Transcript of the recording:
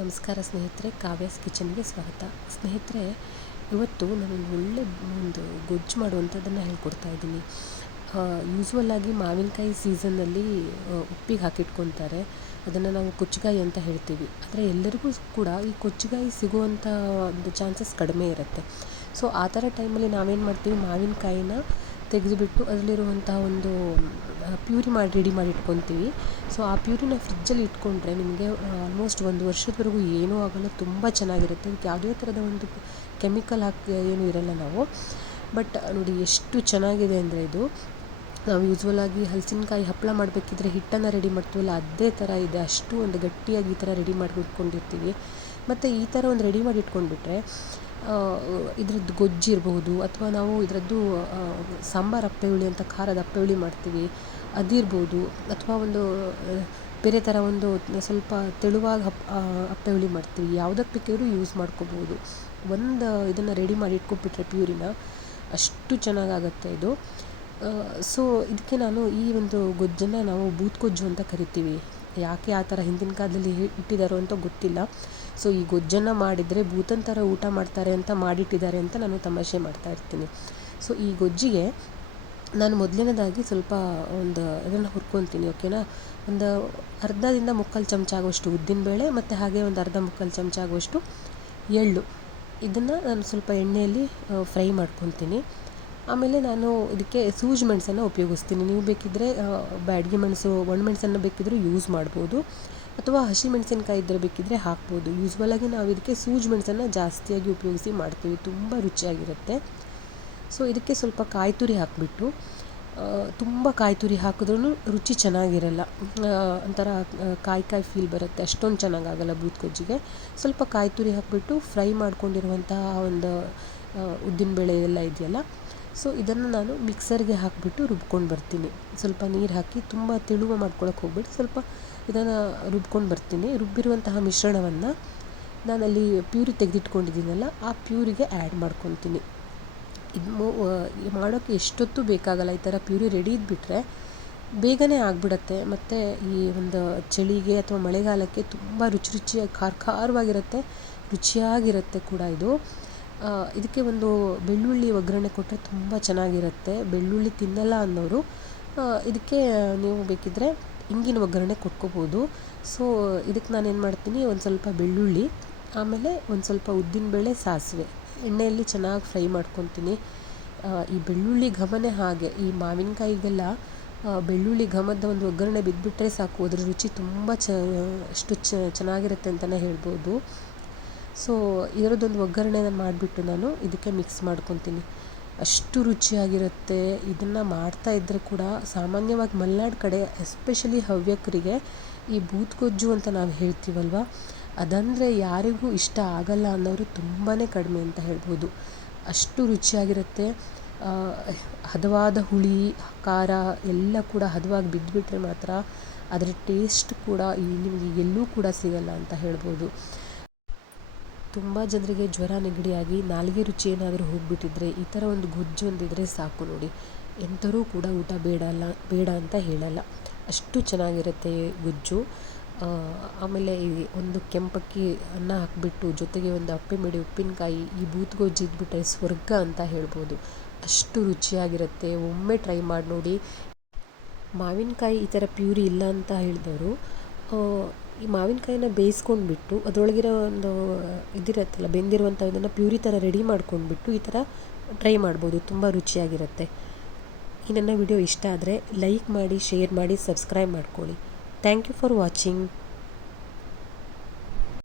ನಮಸ್ಕಾರ ಸ್ನೇಹಿತರೆ, ಕಾವ್ಯಾಸ್ ಕಿಚನ್ಗೆ ಸ್ವಾಗತ. ಸ್ನೇಹಿತರೆ, ಇವತ್ತು ನಾನೊಂದು ಒಳ್ಳೆ ಒಂದು ಗೊಜ್ಜು ಮಾಡುವಂಥದ್ದನ್ನು ಹೇಳ್ಕೊಡ್ತಾ ಇದ್ದೀನಿ. ಯೂಸ್ವಲ್ ಆಗಿ ಮಾವಿನಕಾಯಿ ಸೀಸನ್ನಲ್ಲಿ ಉಪ್ಪಿಗೆ ಹಾಕಿಟ್ಕೊತಾರೆ ಅದನ್ನು ನಾವು ಕೊಚ್ಚುಗಾಯಿ ಅಂತ ಹೇಳ್ತೀವಿ. ಆದರೆ ಎಲ್ಲರಿಗೂ ಕೂಡ ಈ ಕೊಚ್ಚುಗಾಯಿ ಸಿಗುವಂಥ ಒಂದು ಚಾನ್ಸಸ್ ಕಡಿಮೆ ಇರುತ್ತೆ. ಸೊ ಆ ಥರ ಟೈಮಲ್ಲಿ ನಾವೇನು ಮಾಡ್ತೀವಿ? ಮಾವಿನಕಾಯಿನ ತೆಗೆದುಬಿಟ್ಟು ಅದರಲ್ಲಿರುವಂಥ ಒಂದು ಪ್ಯೂರಿ ಮಾಡಿ ರೆಡಿ ಮಾಡಿ ಇಟ್ಕೊತೀವಿ. ಸೊ ಆ ಪ್ಯೂರಿನ ಫ್ರಿಜ್ಜಲ್ಲಿ ಇಟ್ಕೊಂಡ್ರೆ ನಿಮಗೆ ಆಲ್ಮೋಸ್ಟ್ ಒಂದು ವರ್ಷದವರೆಗೂ ಏನೂ ಆಗೋಲ್ಲ, ತುಂಬ ಚೆನ್ನಾಗಿರುತ್ತೆ. ಅದಕ್ಕೆ ಯಾವುದೇ ಥರದ ಒಂದು ಕೆಮಿಕಲ್ ಹಾಕಿ, ಏನೂ ಇರೋಲ್ಲ ನಾವು. ಬಟ್ ನೋಡಿ, ಎಷ್ಟು ಚೆನ್ನಾಗಿದೆ ಅಂದರೆ ಇದು, ನಾವು ಯೂಸ್ವಲಾಗಿ ಹಲಸಿನಕಾಯಿ ಹಪ್ಪಳ ಮಾಡಬೇಕಿದ್ರೆ ಹಿಟ್ಟನ್ನು ರೆಡಿ ಮಾಡ್ತೀವಲ್ಲ, ಅದೇ ಥರ ಇದೆ. ಅಷ್ಟು ಒಂದು ಗಟ್ಟಿಯಾಗಿ ಈ ಥರ ರೆಡಿ ಮಾಡಿ ಇಟ್ಕೊಂಡಿರ್ತೀವಿ ಮತ್ತು ಈ ಥರ ಒಂದು ರೆಡಿ ಮಾಡಿ ಇಟ್ಕೊಂಡ್ಬಿಟ್ರೆ ಇದ್ರದ್ದು ಗೊಜ್ಜಿರಬಹುದು ಅಥವಾ ನಾವು ಇದರದ್ದು ಸಾಂಬಾರು ಅಪ್ಪೆ ಹುಳಿ ಅಂತ ಖಾರದ ಅಪ್ಪೆ ಹುಳಿ ಮಾಡ್ತೀವಿ ಅದಿರ್ಬೋದು ಅಥವಾ ಒಂದು ಬೇರೆ ಥರ ಒಂದು ಸ್ವಲ್ಪ ತೆಳುವಾಗಿ ಅಪ್ಪೆ ಹುಳಿ ಮಾಡ್ತೀವಿ. ಯಾವುದಕ್ಕೆ ಬೇಕಿದ್ರೂ ಯೂಸ್ ಮಾಡ್ಕೋಬೋದು ಒಂದು ಇದನ್ನು ರೆಡಿ ಮಾಡಿ ಇಟ್ಕೊಬಿಟ್ರೆ ಪ್ಯೂರಿನ ಅಷ್ಟು ಚೆನ್ನಾಗಾಗತ್ತೆ ಇದು. ಸೊ ಇದಕ್ಕೆ ನಾನು ಈ ಒಂದು ಗೊಜ್ಜನ್ನು ನಾವು ಬೂತ್ ಗೊಜ್ಜು ಅಂತ ಕರಿತೀವಿ. ಯಾಕೆ ಆ ಥರ ಹಿಂದಿನ ಕಾಲದಲ್ಲಿ ಇಟ್ಟಿದ್ದಾರೋ ಅಂತ ಗೊತ್ತಿಲ್ಲ. ಸೊ ಈ ಗೊಜ್ಜನ್ನು ಮಾಡಿದರೆ ಭೂತನ ಥರ ಊಟ ಮಾಡ್ತಾರೆ ಅಂತ ಮಾಡಿಟ್ಟಿದ್ದಾರೆ ಅಂತ ನಾನು ತಮಾಷೆ ಮಾಡ್ತಾ ಇರ್ತೀನಿ. ಸೊ ಈ ಗೊಜ್ಜಿಗೆ ನಾನು ಮೊದಲನೇದಾಗಿ ಸ್ವಲ್ಪ ಒಂದು ಇದನ್ನು ಹುರ್ಕೊತೀನಿ ಓಕೆನಾ ಒಂದು ಅರ್ಧದಿಂದ ಮುಕ್ಕಾಲು ಚಮಚ ಆಗುವಷ್ಟು ಉದ್ದಿನಬೇಳೆ ಮತ್ತು ಹಾಗೆ ಒಂದು ಅರ್ಧ ಮುಕ್ಕಾಲು ಚಮಚ ಆಗುವಷ್ಟು ಎಳ್ಳು. ಇದನ್ನು ನಾನು ಸ್ವಲ್ಪ ಎಣ್ಣೆಯಲ್ಲಿ ಫ್ರೈ ಮಾಡ್ಕೊತೀನಿ. ಆಮೇಲೆ ನಾನು ಇದಕ್ಕೆ ಸೂಜಿ ಮೆಣಸನ್ನು ಉಪಯೋಗಿಸ್ತೀನಿ. ನೀವು ಬೇಕಿದ್ದರೆ ಬ್ಯಾಡಗಿ ಮೆಣಸು ಒಣಮೆಣಸನ್ನು ಬೇಕಿದ್ದರೂ ಯೂಸ್ ಮಾಡ್ಬೋದು. ಅಥವಾ ಹಸಿ ಮೆಣಸಿನಕಾಯಿ ಇದ್ದರೆ ಬೇಕಿದ್ದರೆ ಹಾಕ್ಬೋದು. ಯೂಸ್ವಲಾಗಿ ನಾವು ಇದಕ್ಕೆ ಸೂಜಿ ಮೆಣಸನ್ನು ಜಾಸ್ತಿಯಾಗಿ ಉಪಯೋಗಿಸಿ ಮಾಡ್ತೀವಿ. ತುಂಬ ರುಚಿಯಾಗಿರುತ್ತೆ. ಸೊ ಇದಕ್ಕೆ ಸ್ವಲ್ಪ ಕಾಯಿ ತುರಿ ಹಾಕಿಬಿಟ್ಟು ತುಂಬ ಕಾಯಿ ತುರಿ ಹಾಕಿದ್ರೂ ರುಚಿ ಚೆನ್ನಾಗಿರಲ್ಲ. ಒಂಥರ ಕಾಯಿ ಕಾಯಿ ಫೀಲ್ ಬರುತ್ತೆ. ಅಷ್ಟೊಂದು ಚೆನ್ನಾಗಾಗಲ್ಲ ಬೂತ್ ಗೊಜ್ಜಿಗೆ. ಸ್ವಲ್ಪ ಕಾಯಿ ತುರಿ ಹಾಕಿಬಿಟ್ಟು, ಫ್ರೈ ಮಾಡ್ಕೊಂಡಿರುವಂತಹ ಒಂದು ಉದ್ದಿನಬೇಳೆ ಎಲ್ಲ ಇದೆಯಲ್ಲ ಸೊ ಇದನ್ನು ನಾನು ಮಿಕ್ಸರ್ಗೆ ಹಾಕಿಬಿಟ್ಟು ರುಬ್ಕೊಂಡು ಬರ್ತೀನಿ. ಸ್ವಲ್ಪ ನೀರು ಹಾಕಿ ತುಂಬ ತೆಳುವ ಮಾಡ್ಕೊಳಕ್ಕೆ ಹೋಗ್ಬಿಟ್ಟು ಸ್ವಲ್ಪ ಇದನ್ನು ರುಬ್ಕೊಂಡು ಬರ್ತೀನಿ. ರುಬ್ಬಿರುವಂತಹ ಮಿಶ್ರಣವನ್ನು ನಾನಲ್ಲಿ ಪ್ಯೂರಿ ತೆಗೆದಿಟ್ಕೊಂಡಿದ್ದೀನಲ್ಲ, ಆ ಪ್ಯೂರಿಗೆ ಆ್ಯಡ್ ಮಾಡ್ಕೊತೀನಿ. ಇದು ಮಾಡೋಕ್ಕೆ ಎಷ್ಟೊತ್ತು ಬೇಕಾಗಲ್ಲ ಈ ಥರ ಪ್ಯೂರಿ ರೆಡಿ ಇದ್ಬಿಟ್ರೆ ಬೇಗನೆ ಆಗಿಬಿಡತ್ತೆ. ಮತ್ತು ಈ ಒಂದು ಚಳಿಗೆ ಅಥವಾ ಮಳೆಗಾಲಕ್ಕೆ ತುಂಬ ರುಚಿ ರುಚಿಯಾಗಿ ಖಾರ ಖಾರವಾಗಿರುತ್ತೆ. ರುಚಿಯಾಗಿರುತ್ತೆ ಕೂಡ ಇದು. ಇದಕ್ಕೆ ಒಂದು ಬೆಳ್ಳುಳ್ಳಿ ಒಗ್ಗರಣೆ ಕೊಟ್ಟರೆ ತುಂಬ ಚೆನ್ನಾಗಿರುತ್ತೆ. ಬೆಳ್ಳುಳ್ಳಿ ತಿನ್ನಲ್ಲ ಅನ್ನೋರು ಇದಕ್ಕೆ ನೀವು ಬೇಕಿದ್ದರೆ ಇಂಗಿನ ಒಗ್ಗರಣೆ ಕೊಟ್ಕೋಬೋದು. ಸೊ ಇದಕ್ಕೆ ನಾನು ಏನು ಮಾಡ್ತೀನಿ, ಒಂದು ಸ್ವಲ್ಪ ಬೆಳ್ಳುಳ್ಳಿ, ಆಮೇಲೆ ಒಂದು ಸ್ವಲ್ಪ ಉದ್ದಿನಬೇಳೆ ಸಾಸಿವೆ. ಎಣ್ಣೆಯಲ್ಲಿ ಚೆನ್ನಾಗಿ ಫ್ರೈ ಮಾಡ್ಕೊತೀನಿ. ಈ ಬೆಳ್ಳುಳ್ಳಿ ಘಮನೇ ಹಾಗೆ, ಈ ಮಾವಿನಕಾಯಿಗೆಲ್ಲ ಬೆಳ್ಳುಳ್ಳಿ ಘಮದ ಒಂದು ಒಗ್ಗರಣೆ ಬಿದ್ದುಬಿಟ್ರೆ ಸಾಕು. ಅದ್ರ ರುಚಿ ತುಂಬ ಚ ಚೆನ್ನಾಗಿರುತ್ತೆ ಅಂತಲೇ ಹೇಳ್ಬೋದು. ಸೊ ಇದರದ್ದೊಂದು ಒಗ್ಗರಣೆನ ಮಾಡಿಬಿಟ್ಟು ನಾನು ಇದಕ್ಕೆ ಮಿಕ್ಸ್ ಮಾಡ್ಕೊತೀನಿ. ಅಷ್ಟು ರುಚಿಯಾಗಿರುತ್ತೆ. ಇದನ್ನು ಮಾಡ್ತಾ ಇದ್ದರೆ ಕೂಡ ಸಾಮಾನ್ಯವಾಗಿ ಮಲೆನಾಡು ಕಡೆ ಎಸ್ಪೆಷಲಿ ಹವ್ಯಕರಿಗೆ, ಈ ಬೂತ್ ಗೊಜ್ಜು ಅಂತ ನಾವು ಹೇಳ್ತೀವಲ್ವ? ಅದಂದರೆ ಯಾರಿಗೂ ಇಷ್ಟ ಆಗಲ್ಲ ಅನ್ನೋರು ತುಂಬಾ ಕಡಿಮೆ ಅಂತ ಹೇಳ್ಬೋದು. ಅಷ್ಟು ರುಚಿಯಾಗಿರುತ್ತೆ. ಹದವಾದ ಹುಳಿ, ಖಾರ ಎಲ್ಲ ಕೂಡ ಹದವಾಗಿ ಬಿದ್ದುಬಿಟ್ರೆ ಮಾತ್ರ ಅದರ ಟೇಸ್ಟ್ ಕೂಡ ಈ ನಿಮಗೆ ಎಲ್ಲೂ ಕೂಡ ಸಿಗಲ್ಲ ಅಂತ ಹೇಳ್ಬೋದು. ತುಂಬ ಜನರಿಗೆ ಜ್ವರ ನೆಗಡಿಯಾಗಿ ನಾಲಿಗೆ ರುಚಿ ಏನಾದರೂ ಹೋಗಿಬಿಟ್ಟಿದ್ರೆ ಈ ಥರ ಒಂದು ಗೊಜ್ಜು ಒಂದಿದ್ರೆ ಸಾಕು ನೋಡಿ. ಎಂಥರೂ ಕೂಡ ಊಟ ಬೇಡಲ್ಲ ಬೇಡ ಅಂತ ಹೇಳಲ್ಲ. ಅಷ್ಟು ಚೆನ್ನಾಗಿರುತ್ತೆ ಗೊಜ್ಜು. ಆಮೇಲೆ ಈ ಒಂದು ಕೆಂಪಕ್ಕಿ ಅನ್ನ ಹಾಕಿಬಿಟ್ಟು ಜೊತೆಗೆ ಒಂದು ಅಪ್ಪೆ ಮಿಡಿ, ಉಪ್ಪಿನಕಾಯಿ, ಈ ಬೂತ್ ಗೊಜ್ಜು ಇದ್ಬಿಟ್ರೆ ಸ್ವರ್ಗ ಅಂತ ಹೇಳ್ಬೋದು. ಅಷ್ಟು ರುಚಿಯಾಗಿರುತ್ತೆ. ಒಮ್ಮೆ ಟ್ರೈ ಮಾಡಿ ನೋಡಿ. ಮಾವಿನಕಾಯಿ ಈ ಥರ ಪ್ಯೂರಿ ಇಲ್ಲ ಅಂತ ಹೇಳಿದವರು ಈ ಮಾವಿನಕಾಯಿನ ಬೇಯಿಸ್ಕೊಂಡ್ಬಿಟ್ಟು ಅದರೊಳಗಿರೋ ಒಂದು ಇದಿರತ್ತಲ್ಲ ಬೆಂದಿರುವಂಥ ಇದನ್ನು ಪ್ಯೂರಿ ಥರ ರೆಡಿ ಮಾಡ್ಕೊಂಡ್ಬಿಟ್ಟು ಈ ಥರ ಟ್ರೈ ಮಾಡ್ಬೋದು, ತುಂಬ ರುಚಿಯಾಗಿರುತ್ತೆ. ಈ ನನ್ನ ವಿಡಿಯೋ ಇಷ್ಟ ಆದರೆ ಲೈಕ್ ಮಾಡಿ, ಶೇರ್ ಮಾಡಿ, ಸಬ್ಸ್ಕ್ರೈಬ್ ಮಾಡ್ಕೊಳ್ಳಿ. Thank you for watching.